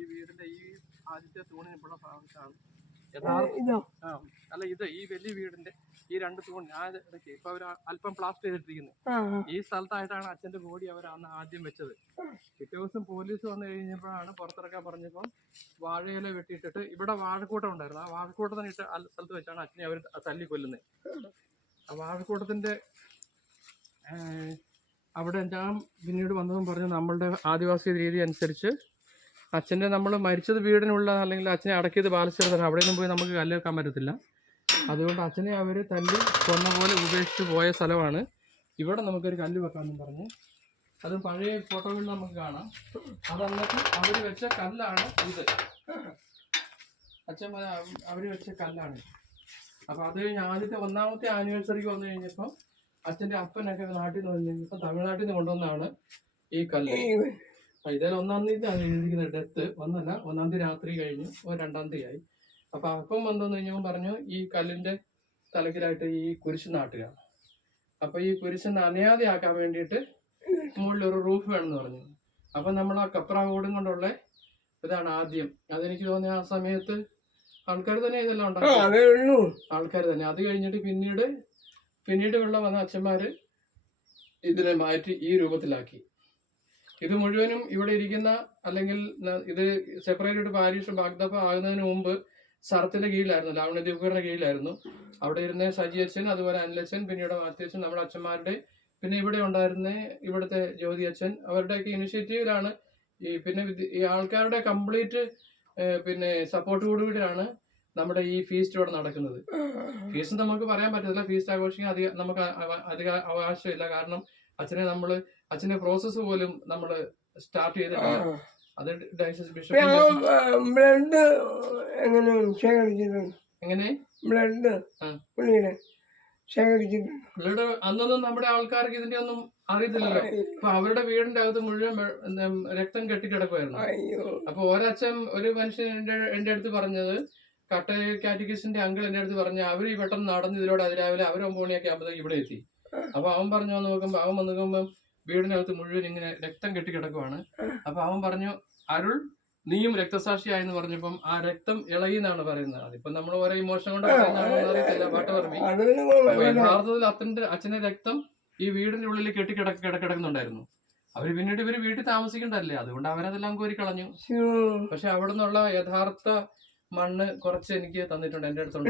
ഈ വീടിന്റെ ഈ ആദ്യത്തെ തൂണിനുള്ള ഭാഗത്താണ് അല്ല ഇത് ഈ വലിയ വീടിന്റെ ഈ 2 തൂൺ ഞാൻ ഇടയ്ക്ക് ഇപ്പൊ അവർ അല്പം പ്ലാസ്റ്റർ ചെയ്തിട്ടിരിക്കുന്നത് ഈ സ്ഥലത്തായിട്ടാണ് അച്ഛന്റെ ബോഡി അവർ അന്ന് ആദ്യം വെച്ചത്. പിറ്റേ ദിവസം പോലീസ് വന്നു കഴിഞ്ഞപ്പോഴാണ് പുറത്തിറക്കാൻ പറഞ്ഞപ്പം വാഴയില വെട്ടിയിട്ടിട്ട് ഇവിടെ വാഴക്കൂട്ടം ഉണ്ടായിരുന്നു. ആ വാഴക്കൂട്ടത്തിന് ഇട്ട് സ്ഥലത്ത് വെച്ചാണ് അച്ഛനെ അവർ തല്ലി കൊല്ലുന്നത്. ആ വാഴക്കൂട്ടത്തിന്റെ അവിടെ ഞാൻ പിന്നീട് വന്നതും പറഞ്ഞു നമ്മളുടെ ആദിവാസി രീതി അനുസരിച്ച് അച്ഛൻ്റെ നമ്മൾ മരിച്ചത് വീടിനുള്ള അല്ലെങ്കിൽ അച്ഛനെ അടക്കിയത് ബാലശ്ശേരത്താണ്. അവിടെയൊന്നും പോയി നമുക്ക് കല്ല് വെക്കാൻ പറ്റത്തില്ല. അതുകൊണ്ട് അച്ഛനെ അവർ തല്ലി കൊന്ന പോലെ ഉപേക്ഷിച്ച് പോയ സ്ഥലമാണ്. ഇവിടെ നമുക്കൊരു കല്ല് വെക്കാമെന്നും പറഞ്ഞ് അത് പഴയ ഫോട്ടോകളിൽ നമുക്ക് കാണാം. അതന്നിട്ട് അവർ വെച്ച കല്ലാണ് ഇത്. അച്ഛൻ അവർ വെച്ച കല്ലാണ്. അപ്പോൾ അത് കഴിഞ്ഞ് ആദ്യത്തെ 1ാമത്തെ ആനിവേഴ്സറിക്ക് വന്നു കഴിഞ്ഞപ്പം അച്ഛൻ്റെ അപ്പനൊക്കെ നാട്ടിൽ നിന്ന് വന്നു കഴിഞ്ഞപ്പോൾ തമിഴ്നാട്ടിൽ നിന്ന് കൊണ്ടുവന്നാണ് ഈ കല്ല്. ഇതായാലും 1-ാം തീയതിയാണ് എഴുതിയിരിക്കുന്നത്. ഡെത്ത് 1 തീയതി രാത്രി കഴിഞ്ഞു, 2-ാം തീയതി ആയി. അപ്പൊ അപ്പം വന്നെന്ന് കഴിഞ്ഞപ്പോൾ പറഞ്ഞു ഈ കല്ലിന്റെ തലക്കിലായിട്ട് ഈ കുരിശ് നാട്ടുക. അപ്പൊ ഈ കുരിശ് നനയാതെ ആക്കാൻ വേണ്ടിയിട്ട് മുകളിലൊരു റൂഫ് വേണമെന്ന് പറഞ്ഞു. അപ്പൊ നമ്മൾ ആ കപ്ര ഓടും കൊണ്ടുള്ള ഇതാണ് ആദ്യം. അതെനിക്ക് തോന്നിയ ആ സമയത്ത് ആൾക്കാർ തന്നെ ഇതെല്ലാം ഉണ്ടാക്കും, ആൾക്കാർ തന്നെ. അത് കഴിഞ്ഞിട്ട് പിന്നീട് ഉള്ള വന്ന അച്ഛന്മാര് ഇതിനെ മാറ്റി ഈ രൂപത്തിലാക്കി. ഇത് മുഴുവനും ഇവിടെ ഇരിക്കുന്ന അല്ലെങ്കിൽ ഇത് സെപ്പറേറ്റഡ് പാരീഷ് ബാഗ്ദഫ ആകുന്നതിന് മുമ്പ് സറത്തിന്റെ കീഴിലായിരുന്നു, ലാവണ്യ ദീപുകളുടെ കീഴിലായിരുന്നു. അവിടെ ഇരുന്ന സജി അച്ഛൻ, അതുപോലെ അനിലച്ഛൻ, പിന്നീട് മാത്യച്ഛൻ, നമ്മുടെ അച്ഛന്മാരുടെ, പിന്നെ ഇവിടെ ഉണ്ടായിരുന്ന ഇവിടുത്തെ ജ്യോതി അച്ഛൻ, അവരുടെയൊക്കെ ഇനിഷ്യേറ്റീവിലാണ് പിന്നെ ഈ ആൾക്കാരുടെ കംപ്ലീറ്റ് പിന്നെ സപ്പോർട്ടോടുകൂടിയാണ് നമ്മുടെ ഈ ഫീസ്റ്റ് ഇവിടെ നടക്കുന്നത്. ഫീസ്റ്റ് നമുക്ക് പറയാൻ പറ്റത്തില്ല, ഫീസ്റ്റ് ആഘോഷിക്കാൻ നമുക്ക് അധിക അവകാശമില്ല. കാരണം അച്ഛന്റെ പ്രോസസ്സ് പോലും നമ്മൾ സ്റ്റാർട്ട് ചെയ്തിട്ടില്ല. അത് ബ്ലഡ് എങ്ങനെ ശേഖരിച്ചിട്ടുണ്ട്? എങ്ങനെ ബ്ലഡ് ശേഖരിച്ചിട്ടുണ്ട്? ബ്ലഡ് അന്നൊന്നും നമ്മുടെ ആൾക്കാർക്ക് ഇതിന്റെ ഒന്നും അറിയത്തില്ലല്ലോ. അപ്പൊ അവരുടെ വീടിന്റെ അകത്ത് മുഴുവൻ രക്തം കെട്ടിക്കിടക്കുമായിരുന്നു. അപ്പൊ ഒരു മനുഷ്യൻ എന്റെ അടുത്ത് പറഞ്ഞത്, കാറ്റഗിസ്റ്റിന്റെ അങ്കിൾ എന്റെ അടുത്ത് പറഞ്ഞ അവര് പെട്ടെന്ന് നടന്ന് ഇതിലൂടെ അതിരാവിലെ അവർ 9 മണിയൊക്കെ ആകുമ്പോഴത്തേക്ക് ഇവിടെ എത്തി. അപ്പൊ അവൻ പറഞ്ഞു നോക്കുമ്പോ അവൻ വന്ന് നോക്കുമ്പോൾ വീടിനകത്ത് മുഴുവൻ ഇങ്ങനെ രക്തം കെട്ടിക്കിടക്കുവാണ്. അപ്പൊ അവൻ പറഞ്ഞു, അരുൾ നീയും രക്തസാക്ഷിയായെന്ന് പറഞ്ഞപ്പം ആ രക്തം ഇളകി എന്നാണ് പറയുന്നത്. അതിപ്പോ നമ്മൾ ഓരോ ഇമോഷൻ കൊണ്ട് പറയുന്നതാണെന്ന് അറിയത്തില്ല, പാട്ടപറമ്പി. യഥാർത്ഥത്തിൽ അച്ഛന്റെ രക്തം ഈ വീടിന്റെ ഉള്ളിൽ കിടക്കുന്നുണ്ടായിരുന്നു. അവര് പിന്നീട് ഇവര് വീട്ടിൽ താമസിക്കണ്ടല്ലേ, അതുകൊണ്ട് അവരതെല്ലാം കോരി കളഞ്ഞു. പക്ഷെ അവിടെ നിന്നുള്ള യഥാർത്ഥ മണ്ണ് കുറച്ച് എനിക്ക് തന്നിട്ടുണ്ട്, എന്റെ അടുത്തുണ്ട്.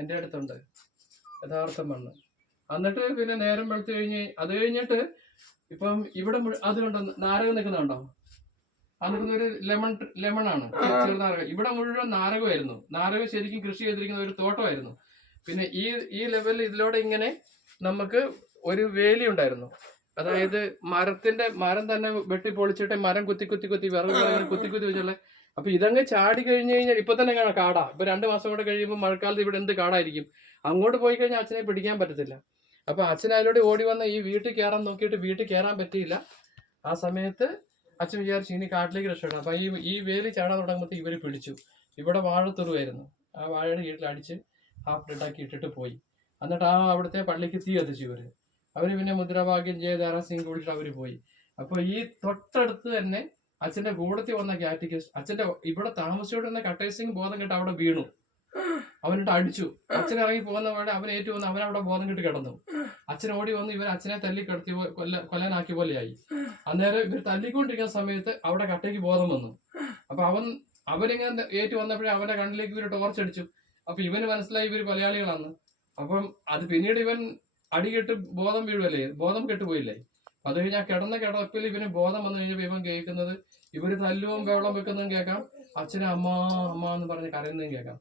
എന്റെ അടുത്തുണ്ട് യഥാർത്ഥ മണ്ണ്. എന്നിട്ട് പിന്നെ നേരം വെളുത്ത് അത് കഴിഞ്ഞിട്ട് ഇപ്പം ഇവിടെ അത് കണ്ടോ, നാരകം നിൽക്കുന്നുണ്ടോ? അത് ഒരു ലെമൺ ആണ്, ചെറുനാരകം. ഇവിടെ മുഴുവൻ നാരകമായിരുന്നു. നാരകം ശരിക്കും കൃഷി ചെയ്തിരിക്കുന്ന ഒരു തോട്ടമായിരുന്നു. പിന്നെ ഈ ലെവലിൽ ഇതിലൂടെ ഇങ്ങനെ നമുക്ക് ഒരു വേലി ഉണ്ടായിരുന്നു. അതായത് മരം തന്നെ വെട്ടി പൊളിച്ചിട്ട് മരം കുത്തി വിറക് കുത്തി വെച്ചുള്ള. അപ്പൊ ഇതങ്ങ് ചാടി കഴിഞ്ഞു കഴിഞ്ഞാൽ ഇപ്പൊ തന്നെ കാടാ. ഇപ്പൊ 2 മാസം കൂടെ കഴിയുമ്പോൾ മഴക്കാലത്ത് ഇവിടെ എന്ത് കാടായിരിക്കും. അങ്ങോട്ട് പോയി കഴിഞ്ഞാൽ അച്ഛനെ പിടിക്കാൻ പറ്റത്തില്ല. അപ്പൊ അച്ഛൻ അതിലൂടെ ഓടി വന്ന ഈ വീട്ടിൽ കയറാൻ നോക്കിയിട്ട് വീട്ടിൽ കയറാൻ പറ്റിയില്ല. ആ സമയത്ത് അച്ഛൻ വിചാരിച്ചു ഇനി കാട്ടിലേക്ക് രക്ഷപ്പെടാം. അപ്പൊ ഈ വേലി ചാടാൻ തുടങ്ങുമ്പോൾ ഇവര് പിടിച്ചു. ഇവിടെ വാഴത്തുറുവായിരുന്നു. ആ വാഴയുടെ കീഴിലടിച്ച് ഹാഫ് ഡെഡാക്കി ഇട്ടിട്ട് പോയി. എന്നിട്ട് അവിടുത്തെ പള്ളിക്ക് തീ കത്തിച്ചു അവര് പിന്നെ മുദ്രാവാക്യം ജയധാര സിംഗ് വിളിച്ചിട്ട് അവര് പോയി. അപ്പൊ ഈ തൊട്ടടുത്ത് തന്നെ അച്ഛന്റെ കൂടത്തിൽ വന്ന കാറ്റഗിസ്റ്റ് അച്ഛന്റെ ഇവിടെ താമസിച്ചോണ്ടിരുന്ന കട്ടേർ സിംഗ് ബോധം കെട്ട് അവിടെ വീണു. അവനിട്ട് അടിച്ചു. അച്ഛൻ ഇറങ്ങി പോകുന്ന പോലെ അവൻ ഏറ്റു വന്ന് അവനവിടെ ബോധം കെട്ട് കിടന്നു. അച്ഛൻ ഓടി വന്ന് ഇവർ അച്ഛനെ തല്ലിക്കിടത്തി കൊല്ലാനാക്കിയ പോലെയായി. അന്നേരം ഇവർ തല്ലിക്കൊണ്ടിരിക്കുന്ന സമയത്ത് അവിടെ കട്ടയ്ക്ക് ബോധം വന്നു. അപ്പൊ അവരിങ്ങനെ ഏറ്റു വന്നപ്പോഴേ അവന്റെ കണ്ണിലേക്ക് ഇവര് ടോർച്ചടിച്ചു. അപ്പൊ ഇവന് മനസ്സിലായി ഇവര് കൊലയാളികളാണ്. അപ്പം അത് പിന്നീട് ഇവൻ അടികെട്ട് ബോധം വീഴുവല്ലേ, ബോധം കെട്ടുപോയില്ലേ. അത് കഴിഞ്ഞ് ആ കിടപ്പിൽ ഇവന് ബോധം വന്നു കഴിഞ്ഞപ്പോൾ ഇവൻ കേൾക്കുന്നത് ഇവര് തല്ലുവും വെള്ളം വെക്കുന്നതും കേൾക്കാം, അച്ഛനെ അമ്മ എന്ന് പറഞ്ഞ് കരയുന്നതും കേൾക്കാം.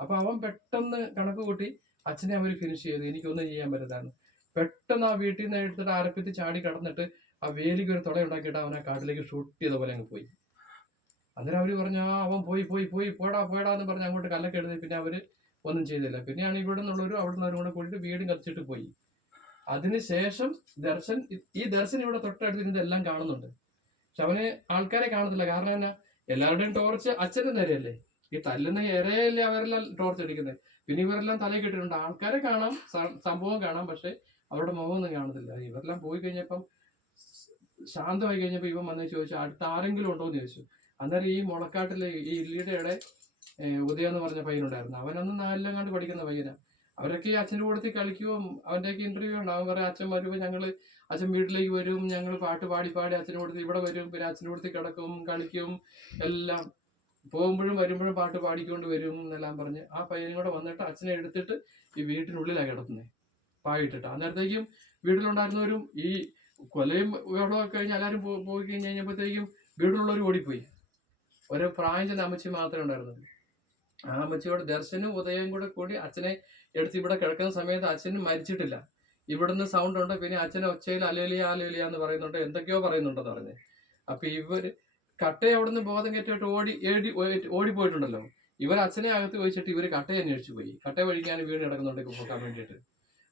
അപ്പൊ അവൻ പെട്ടെന്ന് കണക്ക് കൂട്ടി അച്ഛനെ അവര് ഫിനിഷ് ചെയ്തു. എനിക്കൊന്നും ചെയ്യാൻ പറ്റാതാണ്. പെട്ടെന്ന് ആ വീട്ടിൽ നിന്ന് എടുത്തിട്ട് അരപ്പത്തി ചാടി കടന്നിട്ട് ആ വേലിക്ക് ഒരു തുളയുണ്ടാക്കിയിട്ട് അവനെ കാട്ടിലേക്ക് ഷൂട്ട് ചെയ്ത പോലെ അങ്ങ് പോയി. അന്നേരം അവര് പറഞ്ഞു അവൻ പോയി പോടാ എന്ന് പറഞ്ഞ് അങ്ങോട്ട് കല്ലൊക്കെ എടുത്ത് പിന്നെ അവര് ഒന്നും ചെയ്തില്ല. പിന്നെയാണ് ഇവിടെ നിന്നുള്ളവരും അവിടെ നിന്നവരും കൂടെ കൂടിയിട്ട് വീടും കത്തിച്ചിട്ട് പോയി. അതിനുശേഷം ഈ ദർശൻ ഇവിടെ തൊട്ടടുത്ത് ഇതെല്ലാം കാണുന്നുണ്ട്. പക്ഷെ അവന് ആൾക്കാരെ കാണത്തില്ല. കാരണം എന്നാ, എല്ലാവരുടെയും ടോർച്ച് അച്ഛന്റെ നേരെയല്ലേ, ഈ തല്ലുന്ന ഇരയല്ലേ അവരെല്ലാം ടോർച്ച് അടിക്കുന്നത്. പിന്നെ ഇവരെല്ലാം തലയിൽ കിട്ടിയിട്ടുണ്ട്. ആൾക്കാരെ കാണാം, സംഭവം കാണാം, പക്ഷെ അവരുടെ മുഖമൊന്നും കാണത്തില്ല. ഇവരെല്ലാം പോയി കഴിഞ്ഞപ്പം ശാന്തമായി കഴിഞ്ഞപ്പോ ഇവൻ വന്ന് ചോദിച്ചു അടുത്ത ആരെങ്കിലും ഉണ്ടോ എന്ന് ചോദിച്ചു. അന്നേരം ഈ മുളക്കാട്ടിലെ ഈ ഇല്ലിയുടെ ഉദയം എന്ന് പറഞ്ഞ പയ്യനുണ്ടായിരുന്നു. അവനൊന്ന് 4ാം കണ്ട് പഠിക്കുന്ന പയ്യനാണ്. അവരൊക്കെ ഈ അച്ഛൻ്റെ കൂടത്തിൽ കളിക്കുമ്പോൾ അവൻ്റെയൊക്കെ ഇന്റർവ്യൂ ഉണ്ട്. അവൻ പറയാം, അച്ഛൻ വരുമ്പോൾ അച്ഛൻ വീട്ടിലേക്ക് വരും, ഞങ്ങൾ പാട്ട് പാടി അച്ഛൻ്റെ കൂടത്തിൽ ഇവിടെ വരും, പിന്നെ അച്ഛൻ്റെ കൂടത്തിൽ കിടക്കും, കളിക്കും, എല്ലാം പോകുമ്പോഴും വരുമ്പോഴും പാട്ട് പാടിക്കൊണ്ട് വരും എന്നെല്ലാം പറഞ്ഞ് ആ പയ്യനും കൂടെ വന്നിട്ട് അച്ഛനെ എടുത്തിട്ട് ഈ വീട്ടിനുള്ളിലാണ് കിടത്തുന്നത് പായിട്ടിട്ട്. അന്നേരത്തേക്കും വീട്ടിലുണ്ടായിരുന്നവരും ഈ കൊലയും വെള്ളമൊക്കെ കഴിഞ്ഞ് എല്ലാവരും പോയി കഴിഞ്ഞപ്പോഴത്തേക്കും വീട്ടിലുള്ളവർ ഓടിപ്പോയി. ഒരു പ്രായം ചെന്ന അമ്മച്ചി മാത്രമേ ഉണ്ടായിരുന്നുള്ളൂ. ആ അമ്മച്ചിയോട് ദർശനും ഉദയം കൂടി അച്ഛനെ എടുത്ത് ഇവിടെ കിടക്കുന്ന സമയത്ത് അച്ഛനും മരിച്ചിട്ടില്ല. ഇവിടുന്ന് സൗണ്ട് ഉണ്ട്, പിന്നെ അച്ഛനെ ഒച്ചയിൽ അലേലിയ അലേലിയ എന്ന് പറയുന്നുണ്ട്, എന്തൊക്കെയോ പറയുന്നുണ്ടെന്ന് പറഞ്ഞ്. അപ്പൊ ഇവര് കട്ടയെ അവിടുന്ന് ബോധം കെട്ടിയിട്ട് ഓടിപ്പോയിട്ടുണ്ടല്ലോ. ഇവർ അച്ഛനെ അകത്ത് ചോദിച്ചിട്ട് ഇവര് കട്ടയെ അന്വേഷിച്ചു പോയി. കട്ട വഴിക്കാൻ വീട് കിടക്കുന്നുണ്ടെങ്കിൽ പോക്കാൻ വേണ്ടിയിട്ട്.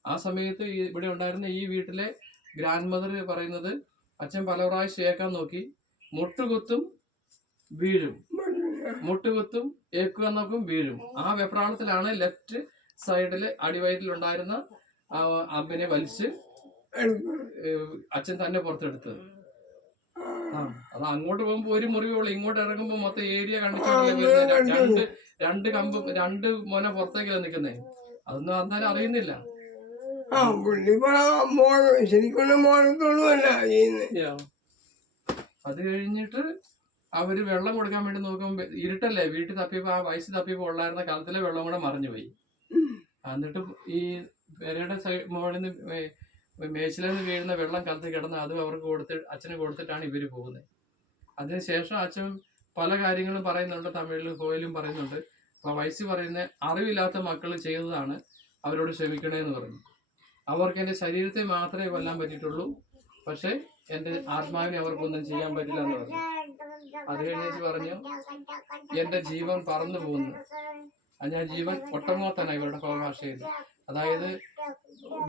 ആ സമയത്ത് ഇവിടെ ഉണ്ടായിരുന്ന ഈ വീട്ടിലെ ഗ്രാൻഡ് മദർ പറയുന്നത്, അച്ഛൻ പല പ്രാവശ്യം ഏക്കാൻ നോക്കി, മുട്ടുകുത്തും വീഴും, മുട്ടുകുത്തും ഏക്കുക നോക്കും വീഴും. ആ വെപ്രാളത്തിലാണ് ലെഫ്റ്റ് സൈഡില് അടിവയറ്റിലുണ്ടായിരുന്ന ആ അമ്പിനെ വലിച്ച് അച്ഛൻ തന്നെ പുറത്തെടുത്തത്. അത് അങ്ങോട്ട് പോകുമ്പോ ഒരു മുറിവുള്ളൂ, ഇങ്ങോട്ട് ഇറങ്ങുമ്പോ മൊത്തം ഏരിയ കണ്ടിട്ടുണ്ട്. രണ്ട് മൊന പുറത്തേക്കല്ല നിക്കുന്നേ. അതൊന്നും അന്നേരം അറിയുന്നില്ല. അത് കഴിഞ്ഞിട്ട് അവര് വെള്ളം കൊടുക്കാൻ വേണ്ടി നോക്കുമ്പോ ഇരുട്ടല്ലേ, വീട്ടിൽ തപ്പിയപ്പോ ആ വയസ്സ് തപ്പിയപ്പോ ഉള്ളായിരുന്ന കാലത്തിലെ വെള്ളം കൂടെ മറിഞ്ഞുപോയി. എന്നിട്ട് ഈ പെരയുടെ മുകളിൽ നിന്ന് മേച്ചിലെന്ന് വീഴുന്ന വെള്ളം കലത്തിൽ കിടന്ന് അത് അവർക്ക് അച്ഛന് കൊടുത്തിട്ടാണ് ഇവര് പോകുന്നത്. അതിനുശേഷം അച്ഛൻ പല കാര്യങ്ങളും പറയുന്നുണ്ട്, തമിഴിലും കോയിലും പറയുന്നുണ്ട്. അപ്പൊ വയസ്സ് പറയുന്ന അറിവില്ലാത്ത മക്കൾ ചെയ്തതാണ്, അവരോട് ക്ഷമിക്കണേന്ന് പറഞ്ഞു. അവർക്ക് എന്റെ ശരീരത്തെ മാത്രമേ കൊല്ലാൻ പറ്റിയിട്ടുള്ളൂ, പക്ഷെ എന്റെ ആത്മാവിനെ അവർക്കൊന്നും ചെയ്യാൻ പറ്റില്ല എന്ന് പറഞ്ഞു. അത് കഴിഞ്ഞ് പറഞ്ഞു, എന്റെ ജീവൻ പറന്നു പോകുന്നു. ഞാൻ ജീവൻ ഒട്ടങ്ങോത്തന ഇവരുടെ ഭാഷയിൽ, അതായത്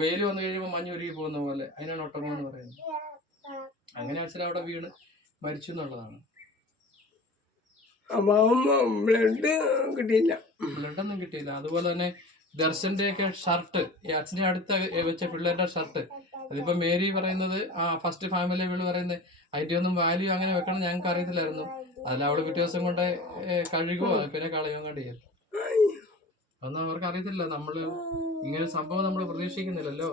വെയിൽ വന്നു കഴിയുമ്പോൾ മഞ്ഞുരുകി പോകുന്ന പോലെ, അതിനാണ് ഒട്ടങ്ങോ എന്ന് പറയുന്നത്. അങ്ങനെ അച്ഛൻ അവിടെ വീണ് മരിച്ചു എന്നുള്ളതാണ്. ബ്ലഡൊന്നും കിട്ടിയില്ല. അതുപോലെ തന്നെ ദർശന്റെ ഒക്കെ ഷർട്ട്, ഈ അച്ഛനെ അടുത്ത് വെച്ച പിള്ളേരുടെ ഷർട്ട്, അതിപ്പോ മേരി പറയുന്നത് ഫസ്റ്റ് ഫാമിലി വീട് പറയുന്നത് അതിന്റെ ഒന്നും വാല്യൂ അങ്ങനെ വെക്കണം ഞങ്ങൾക്ക് അറിയത്തില്ലായിരുന്നു. അതിൽ അവള് പിറ്റേ ദിവസം കൊണ്ട് കഴുകുവോ പിന്നെ കളയോ കണ്ടു. ഒന്നും അവർക്ക് അറിയത്തില്ല. നമ്മള് ഇങ്ങനെ സംഭവം നമ്മൾ പ്രതീക്ഷിക്കുന്നില്ലല്ലോ.